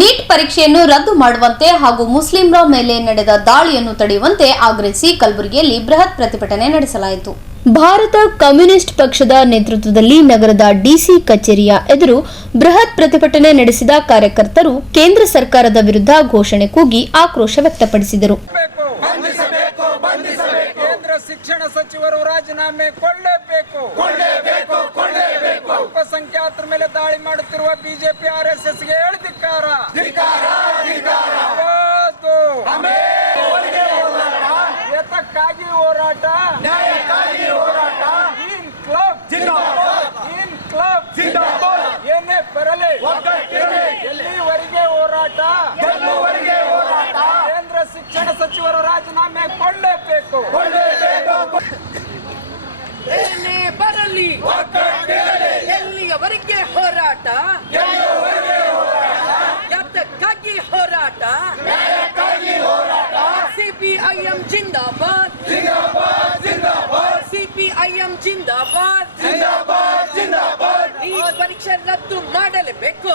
Neat ಪರೀಕ್ಷೆಯನ್ನು ರದ್ದು ಮಾಡುವಂತೆ ಹಾಗೂ ಮುಸ್ಲಿಮರ ಮೇಲೆ ನಡೆದ ದಾಳಿಯನ್ನು ತಡೆಯುವಂತೆ ಆಗ್ರಹಿಸಿ ಕಲಬುರಗಿಯಲ್ಲಿ ಬೃಹತ್ ಪ್ರತಿಭಟನೆ ನಡೆಸಲಾಯಿತು. ಭಾರತ ಕಮ್ಯುನಿಸ್ಟ್ ಪಕ್ಷದ ನೇತೃತ್ವದಲ್ಲಿ ನಗರದ ಡಿಸಿ ಕಚೇರಿಯ ಎದುರು ಬೃಹತ್ ಪ್ರತಿಭಟನೆ ನಡೆಸಿದ ಕಾರ್ಯಕರ್ತರು ಕೇಂದ್ರ ಸರ್ಕಾರದ ವಿರುದ್ಧ ಘೋಷಣೆ ಕೂಗಿ ಆಕ್ರೋಶ ವ್ಯಕ್ತಪಡಿಸಿದರು. ಕೇಂದ್ರ ಶಿಕ್ಷಣ ಸಚಿವರು ರಾಜೀನಾಮೆ ಕೊಡಲೇಬೇಕು. ಅಲ್ಪಸಂಖ್ಯಾತರ ಮೇಲೆ ದಾಳಿ ಮಾಡುತ್ತಿರುವ ಬಿಜೆಪಿ ಆರ್ಎಸ್ಎಸ್ಗೆ ಧಿಕ್ಕಾರ. ಏತಕ್ಕಾಗಿ ಹೋರಾಟ? ಏನೇ ಬರಲಿ ಎಲ್ಲಿವರೆಗೆ ಹೋರಾಟ? ಕೇಂದ್ರ ಶಿಕ್ಷಣ ಸಚಿವರು ರಾಜೀನಾಮೆ ಕೊಡಲೇಬೇಕು. ಏನೇ ಬರಲಿ ಎಲ್ಲಿಯವರೆಗೆ ಹೋರಾಟ? ಯಾತಕ್ಕಾಗಿ ಹೋರಾಟ? ಸಿಪಿಐಎಂ ಜಿಂದಾಬಾದ್, ಸಿಪಿಐಎಂ ಜಿಂದಾಬಾದ್. ಈ ಪರೀಕ್ಷೆ ರದ್ದು ಮಾಡಲೇಬೇಕು.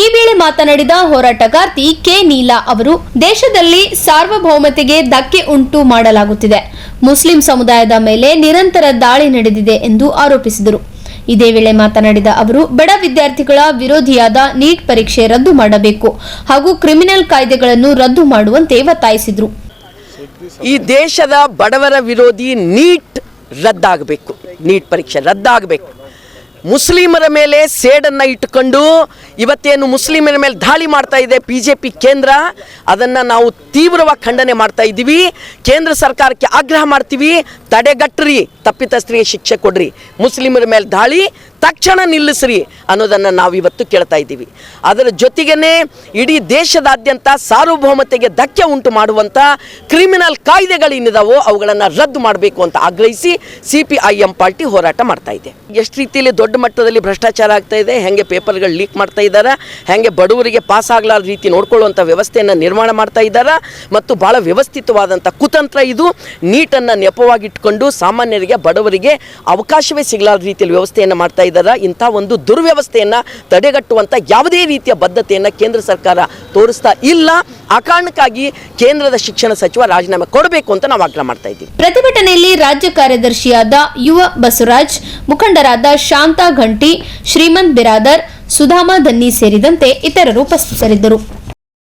ಈ ವೇಳೆ ಮಾತನಾಡಿದ ಹೋರಾಟಗಾರ್ತಿ ಕೆ ನೀಲಾ ಅವರು, ದೇಶದಲ್ಲಿ ಸಾರ್ವಭೌಮತೆಗೆ ಧಕ್ಕೆ ಉಂಟು ಮಾಡಲಾಗುತ್ತಿದೆ. ಮುಸ್ಲಿಂ ಸಮುದಾಯದ ಮೇಲೆ ನಿರಂತರ ದಾಳಿ ನಡೆದಿದೆ ಎಂದು ಆರೋಪಿಸಿದರು. ಇದೇ ವೇಳೆ ಮಾತನಾಡಿದ ಅವರು, ಬಡ ವಿದ್ಯಾರ್ಥಿಗಳ ವಿರೋಧಿಯಾದ ನೀಟ್ ಪರೀಕ್ಷೆ ರದ್ದು ಮಾಡಬೇಕು ಹಾಗೂ ಕ್ರಿಮಿನಲ್ ಕಾಯ್ದೆಗಳನ್ನು ರದ್ದು ಮಾಡುವಂತೆ ಒತ್ತಾಯಿಸಿದರು. ಈ ದೇಶದ ಬಡವರ ವಿರೋಧಿ ನೀಟ್ ರದ್ದಾಗಬೇಕು, ನೀಟ್ ಪರೀಕ್ಷೆ ರದ್ದಾಗಬೇಕು. ಮುಸ್ಲಿಮರ ಮೇಲೆ ಸೇಡನ್ನು ಇಟ್ಟುಕೊಂಡು ಇವತ್ತೇನು ಮುಸ್ಲಿಮರ ಮೇಲೆ ದಾಳಿ ಮಾಡ್ತಾ ಇದೆ ಬಿಜೆಪಿ ಕೇಂದ್ರ, ಅದನ್ನು ನಾವು ತೀವ್ರವಾಗಿ ಖಂಡನೆ ಮಾಡ್ತಾ ಇದ್ದೀವಿ. ಕೇಂದ್ರ ಸರ್ಕಾರಕ್ಕೆ ಆಗ್ರಹ ಮಾಡ್ತೀವಿ, ತಡೆಗಟ್ಟರಿ, ತಪ್ಪಿತಸ್ಥರಿಗೆ ಶಿಕ್ಷೆ ಕೊಡ್ರಿ, ಮುಸ್ಲಿಮರ ಮೇಲೆ ದಾಳಿ ತಕ್ಷಣ ನಿಲ್ಲಿಸ್ರಿ ಅನ್ನೋದನ್ನು ನಾವು ಇವತ್ತು ಕೇಳ್ತಾ ಇದ್ದೀವಿ. ಅದರ ಜೊತೆಗೇ ಇಡೀ ದೇಶದಾದ್ಯಂತ ಸಾರ್ವಭೌಮತೆಗೆ ಧಕ್ಕೆ ಉಂಟು ಮಾಡುವಂಥ ಕ್ರಿಮಿನಲ್ ಕಾಯ್ದೆಗಳೇನಿದಾವೋ ಅವುಗಳನ್ನು ರದ್ದು ಮಾಡಬೇಕು ಅಂತ ಆಗ್ರಹಿಸಿ ಸಿಪಿಐಎಂ ಪಾರ್ಟಿ ಹೋರಾಟ ಮಾಡ್ತಾ ಇದೆ. ಎಷ್ಟು ರೀತಿಯಲ್ಲಿ ದೊಡ್ಡ ಮಟ್ಟದಲ್ಲಿ ಭ್ರಷ್ಟಾಚಾರ ಆಗ್ತಾ ಇದೆ, ಹೆಂಗೆ ಪೇಪರ್ಗಳು ಲೀಕ್ ಮಾಡ್ತಾ ಇದ್ದಾರೆ, ಹೆಂಗೆ ಬಡವರಿಗೆ ಪಾಸ್ ಆಗಲಾರ ರೀತಿ ನೋಡ್ಕೊಳ್ಳುವಂಥ ವ್ಯವಸ್ಥೆಯನ್ನು ನಿರ್ಮಾಣ ಮಾಡ್ತಾ ಇದ್ದಾರೆ ಮತ್ತು ಭಾಳ ವ್ಯವಸ್ಥಿತವಾದಂಥ ಕುತಂತ್ರ ಇದು. ನೀಟನ್ನು ನೆಪವಾಗಿಟ್ಕೊಂಡು ಸಾಮಾನ್ಯರಿಗೆ ಬಡವರಿಗೆ ಅವಕಾಶವೇ ಸಿಗಲಾರ ರೀತಿಯಲ್ಲಿ ವ್ಯವಸ್ಥೆಯನ್ನು ಮಾಡ್ತಾ ಇದ್ದಾರೆ. ಇಂಥ ಒಂದು ದುರ್ವ್ಯವಸ್ಥೆಯನ್ನು ತಡೆಗಟ್ಟುವಂಥ ಯಾವುದೇ ರೀತಿಯ ಬದ್ಧತೆಯನ್ನು ಕೇಂದ್ರ ಸರ್ಕಾರ ತೋರಿಸ್ತಾ ಇಲ್ಲ. ಆ ಕಾರಣಕ್ಕಾಗಿ ಕೇಂದ್ರದ ಶಿಕ್ಷಣ ಸಚಿವ ರಾಜೀನಾಮೆ ಕೊಡಬೇಕು ಅಂತ ನಾವು ಆಗ್ರಹ ಮಾಡ್ತಾ ಇದ್ದೀವಿ. ಪ್ರತಿಭಟನೆಯಲ್ಲಿ ರಾಜ್ಯ ಕಾರ್ಯದರ್ಶಿಯಾದ ಯುವ ಬಸವರಾಜ್, ಮುಖಂಡರಾದ ಶಾಂತಾ ಘಂಟಿ, ಶ್ರೀಮಂತ್ ಬಿರಾದರ್, ಸುಧಾಮಾ ದನ್ನಿ ಸೇರಿದಂತೆ ಇತರರು ಉಪಸ್ಥಿತರಿದ್ದರು.